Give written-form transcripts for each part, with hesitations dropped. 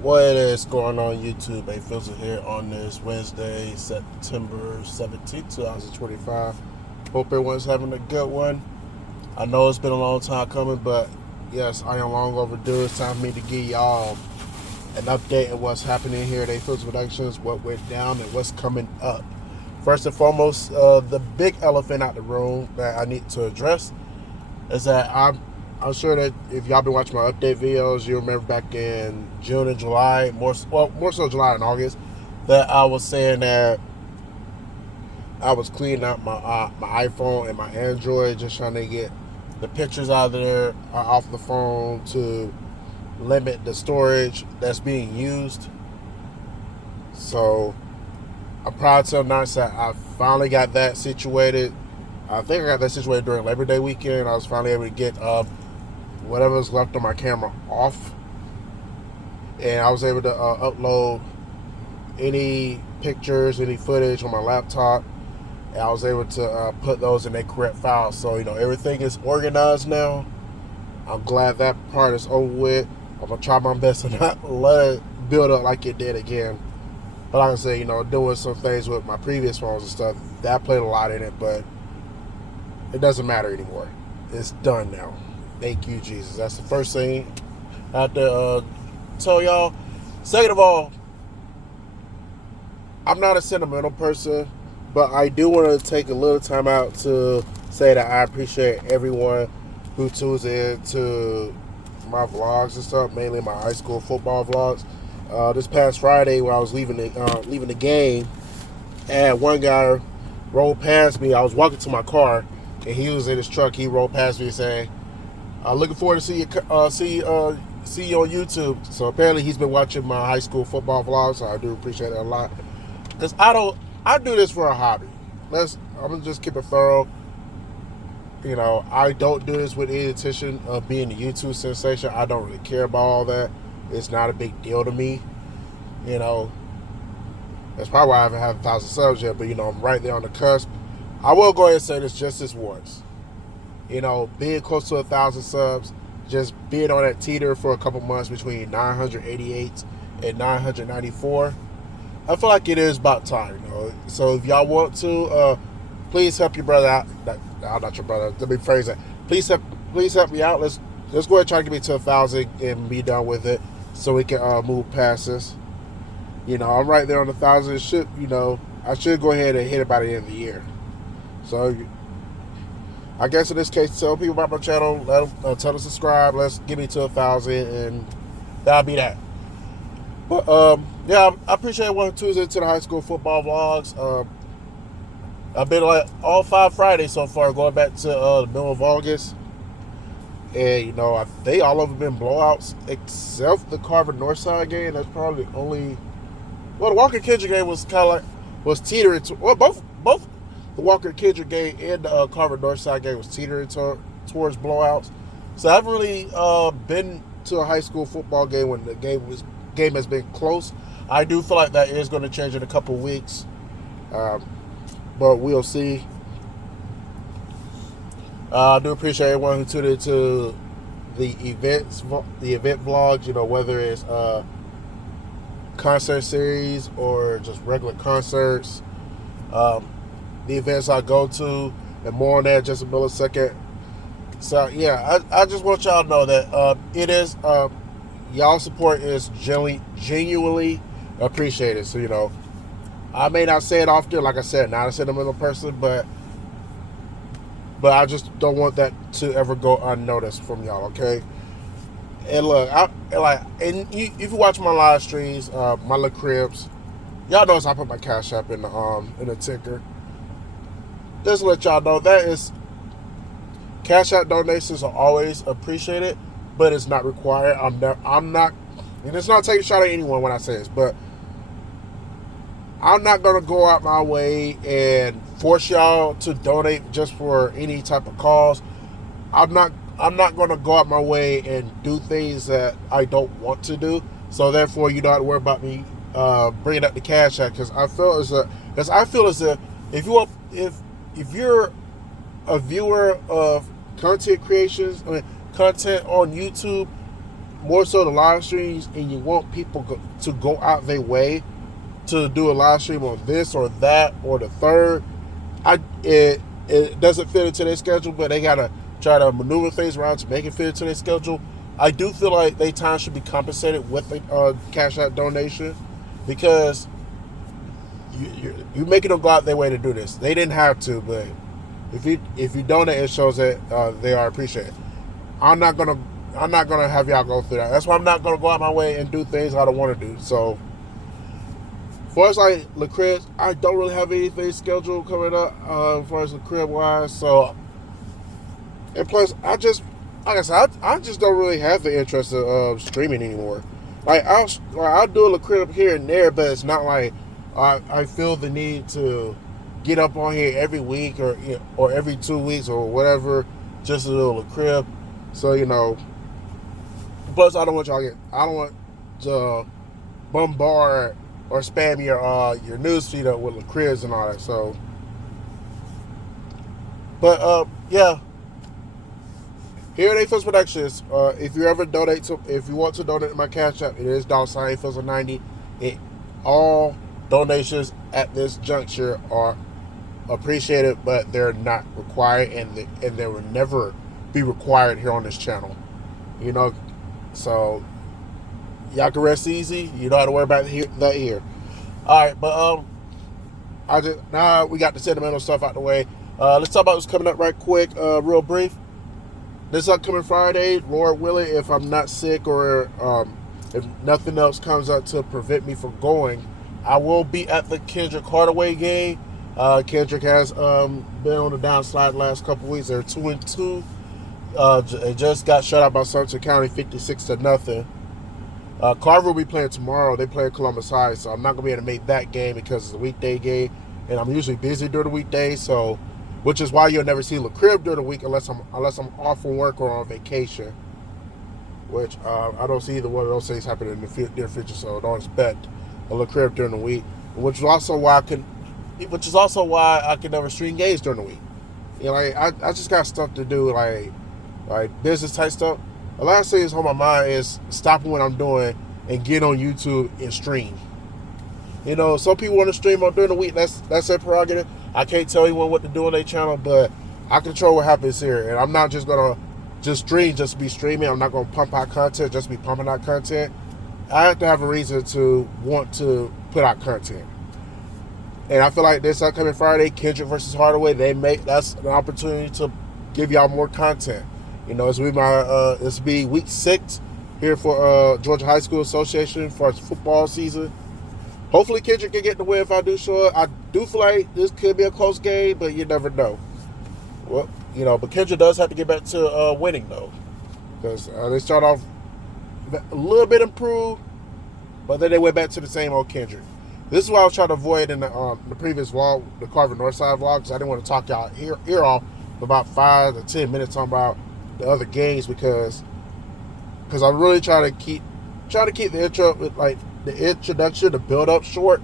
What is going on YouTube? A-Fizzle here on this Wednesday, September 17th, 2025. Hope everyone's having a good one. I know it's been a long time coming, but yes, I am long overdue. It's time for me to give y'all an update of what's happening here at A-Fizzle Productions, what went down, and what's coming up. First and foremost, the big elephant out the room that I need to address is that I'm sure that if y'all been watching my update videos, you remember back in June and July, more so July and August, that I was saying that I was cleaning out my iPhone and my Android, just trying to get the pictures out of there off the phone to limit the storage that's being used. So I'm proud to announce that I finally got that situated. I think I got that situated during Labor Day weekend. I was finally able to get whatever's left on my camera off, and I was able to upload any pictures, any footage on my laptop, and I was able to put those in their correct files. So everything is organized now. I'm glad that part is over with. I'm gonna try my best to not let it build up like it did again. But like I say, doing some things with my previous phones and stuff, that played a lot in it, but it doesn't matter anymore. It's done now. Thank you, Jesus. That's the first thing I have to tell y'all. Second of all, I'm not a sentimental person, but I do want to take a little time out to say that I appreciate everyone who tunes in to my vlogs and stuff, mainly my high school football vlogs. This past Friday, when I was leaving the game, and one guy rolled past me. I was walking to my car, and he was in his truck. He rolled past me saying, "Looking forward to see you on YouTube." So apparently he's been watching my high school football vlogs. So I do appreciate it a lot, because I do this for a hobby. I'm gonna just keep it thorough. I don't do this with any intention of being a YouTube sensation. I don't really care about all that. It's not a big deal to me. That's probably why I haven't had 1,000 subs yet. But I'm right there on the cusp. I will go ahead and say this once. Being close to 1,000 subs, just being on that teeter for a couple months between 988 and 994, I feel like it is about time. So if y'all want to, please help your brother out. I'm not your brother. Let me phrase that. Please help me out. Let's go ahead and try to get me to 1,000 and be done with it, so we can move past this. I'm right there on 1,000. I should go ahead and hit it by the end of the year. So I guess in this case, tell people about my channel. Let them tell them to subscribe. Let's get me to 1,000, and that'll be that. But yeah, I appreciate everyone who tunes into the high school football vlogs. I've been like all 5 Fridays so far, going back to the middle of August, and I think all of them been blowouts except the Carver Northside game. That's probably the only. Well, the Walker Kendrick game was kind of was teetering. Both the Walker Kendrick game and the Carver Northside game was teetering towards blowouts. So I haven't really been to a high school football game when the game has been close. I do feel like that is going to change in a couple of weeks, but we'll see. I do appreciate everyone who tuned into the event vlogs. Whether it's concert series or just regular concerts. The events I go to, and more on that in just a millisecond. So yeah, I just want y'all to know that it is y'all support is genuinely appreciated. So I may not say it often, like I said, not a sentimental person, but I just don't want that to ever go unnoticed from y'all. Okay. And look, if you watch my live streams, my little cribs, y'all notice I put my Cash App in the ticker. Just to let y'all know, that is Cash App donations are always appreciated, but it's not required. I'm not, and it's not taking a shot at anyone when I say this, but I'm not gonna go out my way and force y'all to donate just for any type of cause. I'm not gonna go out my way and do things that I don't want to do. So therefore, you don't have to worry about me bringing up the Cash App, because I feel as if if you're a viewer of content creations, content on YouTube, more so the live streams, and you want people to go out their way to do a live stream on this or that or the third, it doesn't fit into their schedule, but they gotta try to maneuver things around to make it fit into their schedule. I do feel like their time should be compensated with a cash out donation, because you making them go out their way to do this. They didn't have to, but if you donate, it shows that they are appreciated. I'm not gonna have y'all go through that. That's why I'm not gonna go out my way and do things I don't want to do. So, as far as like Le Crib, I don't really have anything scheduled coming up as far as Le Crib wise. So, and plus, like I said, I just don't really have the interest of streaming anymore. Like I'll do a Le Crib here and there, but it's not like I feel the need to get up on here every week or every 2 weeks or whatever just to do a Le Crib. So, plus I don't want to bombard or spam your newsfeed up with Le Cribs and all that. So, but yeah, here at A-Fizzle Productions. If you want to donate to my Cash App, it is $A-Fizzle90. All donations at this juncture are appreciated, but they're not required, and they will never be required here on this channel. So y'all can rest easy. You don't have to worry about that here. All right, but now we got the sentimental stuff out the way. Let's talk about what's coming up right quick, real brief. This upcoming Friday, Lord willing, if I'm not sick or if nothing else comes up to prevent me from going, I will be at the Kendrick Hardaway game. Kendrick has been on the downslide the last couple weeks. They're 2-2. It just got shut out by Sumter County 56-0. Carver will be playing tomorrow. They play at Columbus High, so I'm not gonna be able to make that game because it's a weekday game, and I'm usually busy during the weekdays. So, which is why you'll never see Le Crib during the week unless I'm off from work or on vacation. Which I don't see either one of those things happening in the near future. So don't expect a Le Crib during the week. Which is also why I can never stream games during the week. I just got stuff to do, like business type stuff. The last thing that's on my mind is stopping what I'm doing and get on YouTube and stream. Some people want to stream on during the week. That's their prerogative. I can't tell anyone what to do on their channel, but I control what happens here. And I'm not just gonna stream just to be streaming. I'm not gonna pump out content just to be pumping out content. I have to have a reason to want to put out content. And I feel like this upcoming Friday, Kendrick versus Hardaway, that's an opportunity to give y'all more content. This will be week 6 here for Georgia High School Association for its football season. Hopefully Kendrick can get the win if I do show it. I do feel like this could be a close game, but you never know. Well, but Kendrick does have to get back to winning, though. Because they start off a little bit improved, but then they went back to the same old Kendrick. This is what I was trying to avoid in the previous vlog, the Carver Northside vlog, because I didn't want to talk y'all ear off for about 5 to 10 minutes talking about the other games, because I'm really trying to keep the intro with the introduction, the build up short,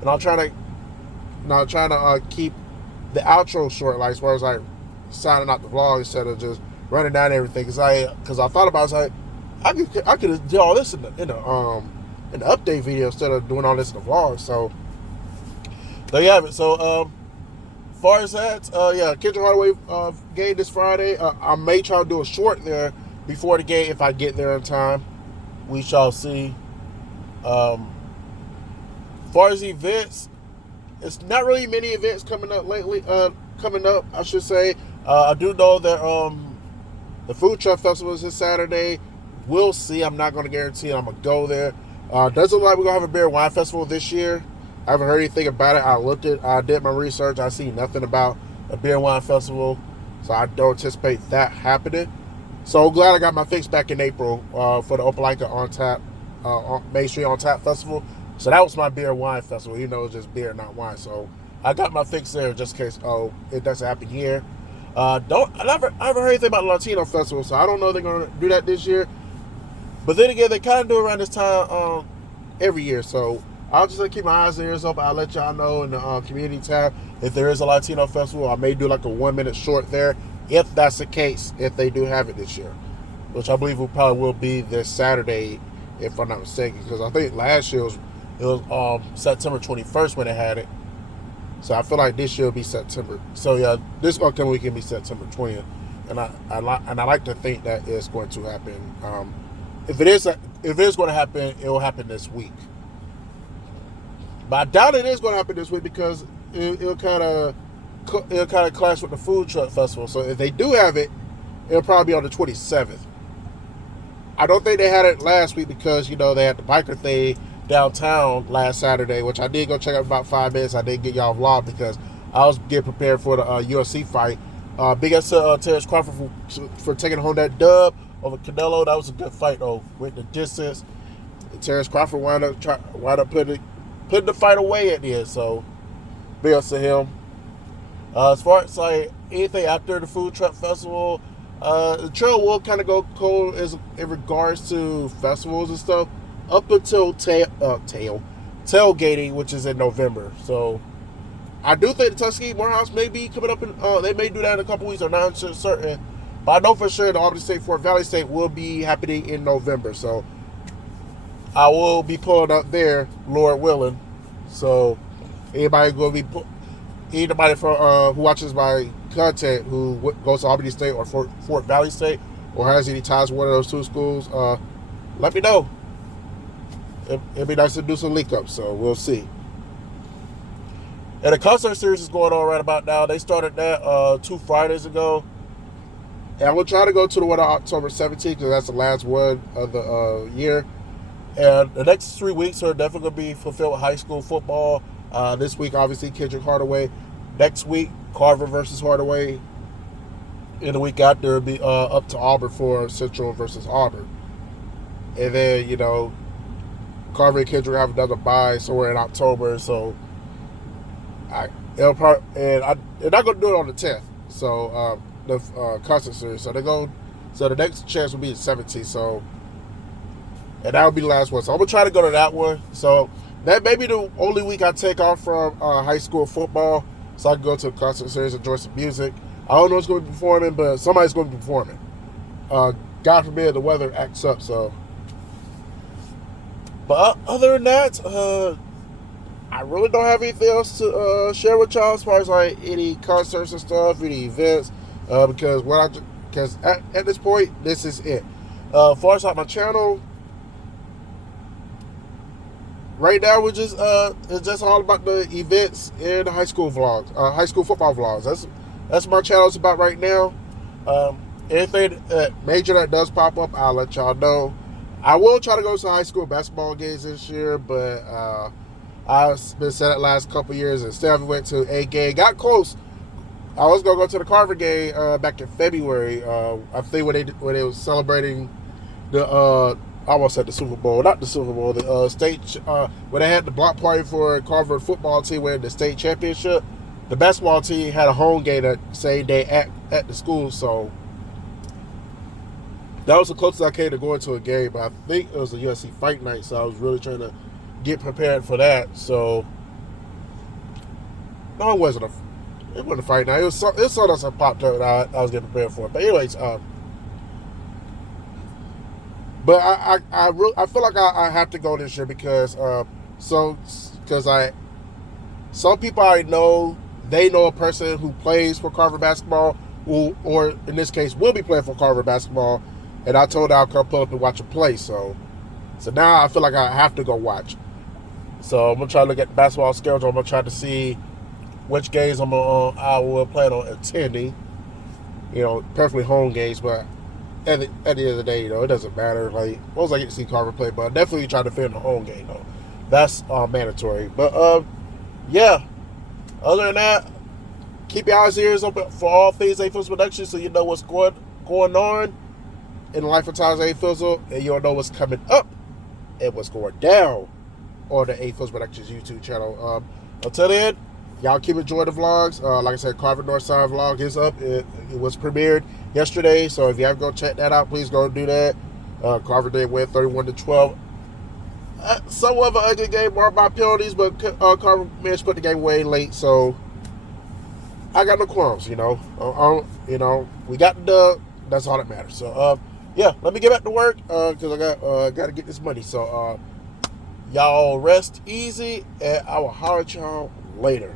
and I'm trying to keep the outro short, as far as signing out the vlog instead of just running down everything. Because I thought about it, I could do all this in the update video instead of doing all this in the vlog. So there you have it. So as far as that, Kendrick Hardaway game this Friday. I may try to do a short there before the game if I get there in time. We shall see. As far as events, it's not really many events coming up lately. I should say. I do know that the Food Truck Festival is this Saturday. We'll see. I'm not going to guarantee it. I'm going to go there. Doesn't look like we're going to have a beer and wine festival this year. I haven't heard anything about it. I did my research. I see nothing about a beer and wine festival, so I don't anticipate that happening. So glad I got my fix back in April for the Opelika on Tap, Main Street on Tap Festival. So that was my beer and wine festival. It's just beer, not wine. So I got my fix there just in case. It doesn't happen here. I haven't heard anything about the Latino Festival, so I don't know if they're going to do that this year. But then again, they kind of do it around this time every year. So I'll just keep my eyes and ears open. I'll let y'all know in the community tab if there is a Latino Festival. I may do a 1-minute short there if that's the case, if they do have it this year. which I believe will be this Saturday, if I'm not mistaken. Because I think last year it was September 21st when they had it. So I feel like this year will be September. So yeah, this upcoming weekend will be September 20th, and I like to think that it's going to happen. If it is going to happen, it will happen this week. But I doubt it is going to happen this week because it'll kind of clash with the food truck festival. So if they do have it, it'll probably be on the 27th. I don't think they had it last week because they had the biker thing downtown last Saturday, which I did go check out about 5 minutes. I didn't get y'all vlog because I was getting prepared for the UFC fight. Big ups to Terrence Crawford for taking home that dub over Canelo. That was a good fight though, went the distance. And Terrence Crawford wound up putting the fight away at the end. So big ups to him. As far as like anything after the food truck festival, the trail will kind of go cold in regards to festivals and stuff up until tailgating, which is in November. So I do think the Tuskegee Morehouse may be coming up. They may do that in a couple weeks. I'm not certain, but I know for sure the Albany State Fort Valley State will be happening in November. So I will be pulling up there, Lord willing. So anybody from who watches my content who goes to Albany State or Fort Valley State or has any ties with one of those two schools, let me know. It'd be nice to do some link ups, so we'll see. And the concert series is going on right about now. They started that 2 Fridays ago. And I'm going to try to go to the one on October 17th because that's the last one of the year. And the next 3 weeks are definitely going to be fulfilled with high school football. This week, obviously, Kendrick Hardaway. Next week, Carver versus Hardaway. And the week after, it'll be up to Auburn for Central versus Auburn. And then, Carver and Kendrick have another bye somewhere in October. So, they're not going to do it on the 10th. So, the concert series. So, the next chance will be the 17th. So, and that will be the last one. So, I'm going to try to go to that one. So, that may be the only week I take off from high school football, so I can go to the concert series and enjoy some music. I don't know who's going to be performing, but somebody's going to be performing. God forbid the weather acts up. So, but other than that, I really don't have anything else to share with y'all as far as like any concerts and stuff, any events, because at this point, this is it. As far as like my channel. Right now, it's just all about the events and the high school vlogs, high school football vlogs. That's my channel's about right now. Anything major that does pop up, I'll let y'all know. I will try to go to high school basketball games this year, but I've been set it last couple years. Instead, we went to a game, got close. I was gonna go to the Carver game back in February. I think when they was celebrating the I almost said the Super Bowl, not the Super Bowl, the state when they had the block party for Carver football team winning the state championship. The basketball team had a home game that same day at the school, so that was the closest I came to going to a game. But I think it was a USC fight night, so I was really trying to get prepared for that. So no, it wasn't a fight night. It was something else that popped up that I was getting prepared for. But anyways, but I feel like I have to go this year because some people I know, they know a person who plays for Carver basketball, or in this case will be playing for Carver basketball, and I told her I'll come pull up and watch him play. So now I feel like I have to go watch. So I'm gonna try to look at the basketball schedule. I'm gonna try to see which games I will plan on attending. Preferably home games, but at the end of the day, it doesn't matter. Like, once I get to see Carver play, but I definitely try to fit in the home game, though. That's mandatory. But, yeah. Other than that, keep your eyes and ears open for all things A-Fizzle Productions so you know what's going on in the life of times A-Fizzle, and you'll know what's coming up and what's going down on the A-Fizzle Productions YouTube channel. Until then, y'all keep enjoying the vlogs. Like I said, Carver Northside vlog is up. It was premiered yesterday, so if you haven't go check that out, please go do that. Carver did win 31-12. Somewhat of an ugly game, marked by penalties, but Carver managed to put the game away late, so I got no qualms. We got the dub. That's all that matters. So yeah, let me get back to work because I got to get this money. So y'all rest easy, and I will holler at y'all later.